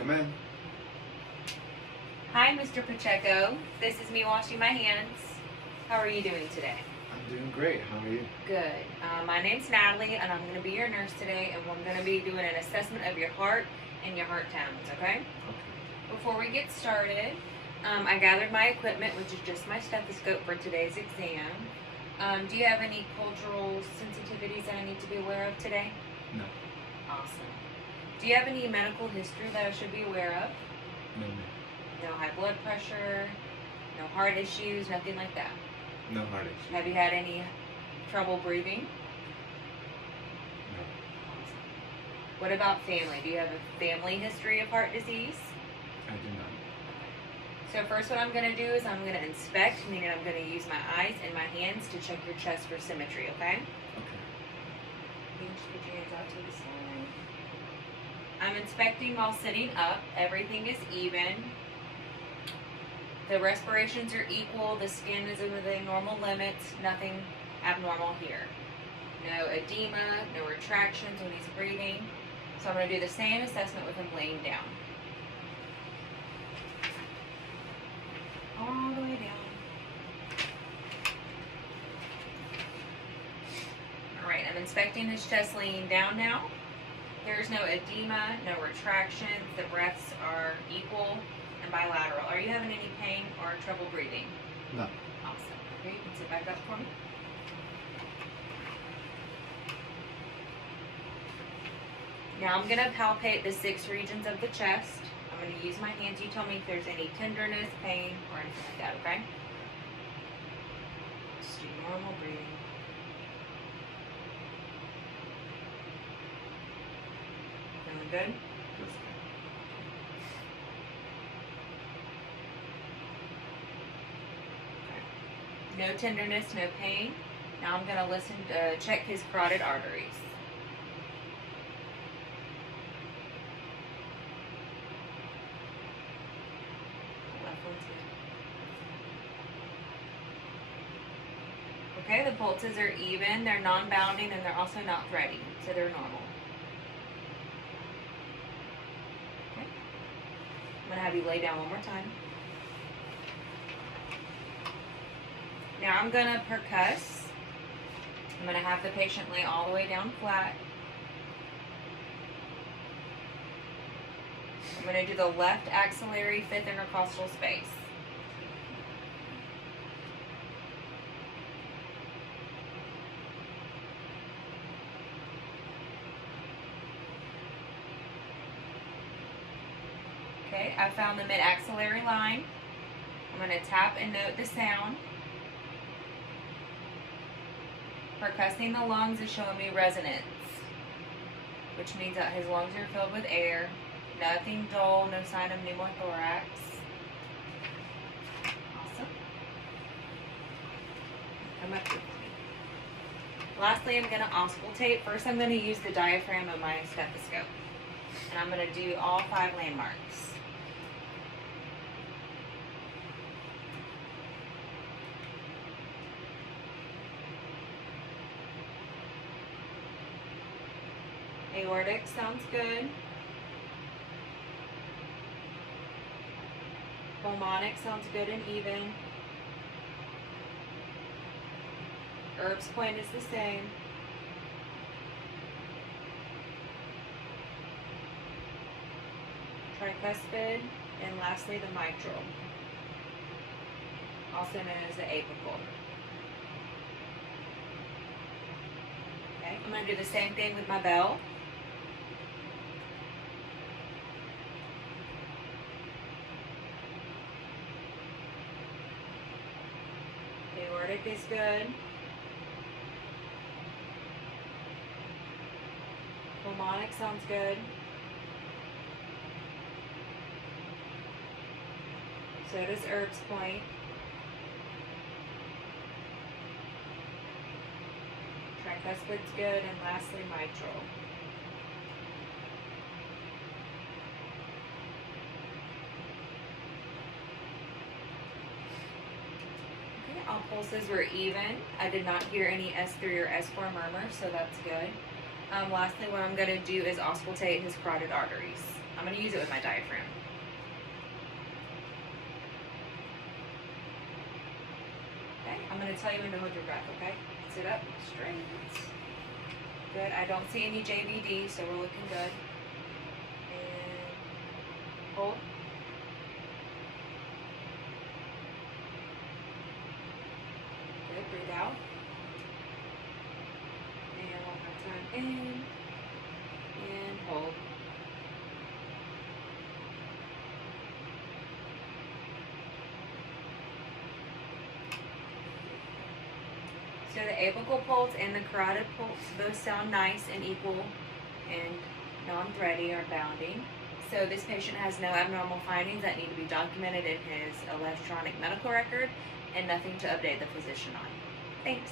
Come in. Hi, Mr. Pacheco. This is me washing my hands. How are you doing today? I'm doing great. How are you? Good. My name's Natalie, and I'm going to be your nurse today, and we're going to be doing an assessment of your heart and your heart tones, okay? Okay. Before we get started, I gathered my equipment, which is just my stethoscope for today's exam. Do you have any cultural sensitivities that I need to be aware of today? No. Awesome. Do you have any medical history that I should be aware of? No, ma'am. No high blood pressure, no heart issues, nothing like that? No heart issue. Have you had any trouble breathing? No. What about family? Do you have a family history of heart disease? I do not. So first what I'm going to do is I'm going to inspect, meaning I'm going to use my eyes and my hands to check your chest for symmetry, okay? Okay. You can just put your hands out to the side. I'm inspecting while sitting up. Everything is even. The respirations are equal. The skin is within normal limits. Nothing abnormal here. No edema, no retractions when he's breathing. So I'm going to do the same assessment with him laying down. All the way down. Alright, I'm inspecting his chest laying down now. There's no edema, no retractions. The breaths are equal and bilateral. Are you having any pain or trouble breathing? No. Awesome. Okay, you can sit back up for me. Now I'm going to palpate the 6 regions of the chest. I'm going to use my hands. You tell me if there's any tenderness, pain, or anything like that, okay? Just do normal breathing. Feeling good? That's good. Okay. No tenderness, no pain. Now I'm going to listen to check his carotid arteries. Okay, the pulses are even, they're non-bounding, and they're also not threading, so they're normal. Okay. I'm going to have you lay down one more time. Now I'm going to percuss. I'm going to have the patient lay all the way down flat. I'm going to do the left axillary 5th intercostal space. Okay, I found the mid-axillary line. I'm going to tap and note the sound. Percussing the lungs is showing me resonance, which means that his lungs are filled with air. Nothing dull, no sign of pneumothorax. Awesome. Come up here. Lastly, I'm going to auscultate. First, I'm going to use the diaphragm of my stethoscope. And I'm going to do all 5 landmarks. Aortic sounds good. Pulmonic sounds good and even. Erb's point is the same. Tricuspid, and lastly the mitral, also known as the apical. Okay, I'm going to do the same thing with my bell. Aortic is good. Pulmonic sounds good. So does Erb's point. Tricuspid's good, and lastly mitral. Okay, all pulses were even. I did not hear any S3 or S4 murmurs, so that's good. Lastly, what I'm going to do is auscultate his carotid arteries. I'm going to use it with my diaphragm. Okay, I'm going to tell you when to hold your breath, okay? Sit up straight. Good. I don't see any JVD, so we're looking good. And hold. Good. Breathe out. And one more time in. And hold. So the apical pulse and the carotid pulse both sound nice and equal and non-thready or bounding. So this patient has no abnormal findings that need to be documented in his electronic medical record and nothing to update the physician on. Thanks.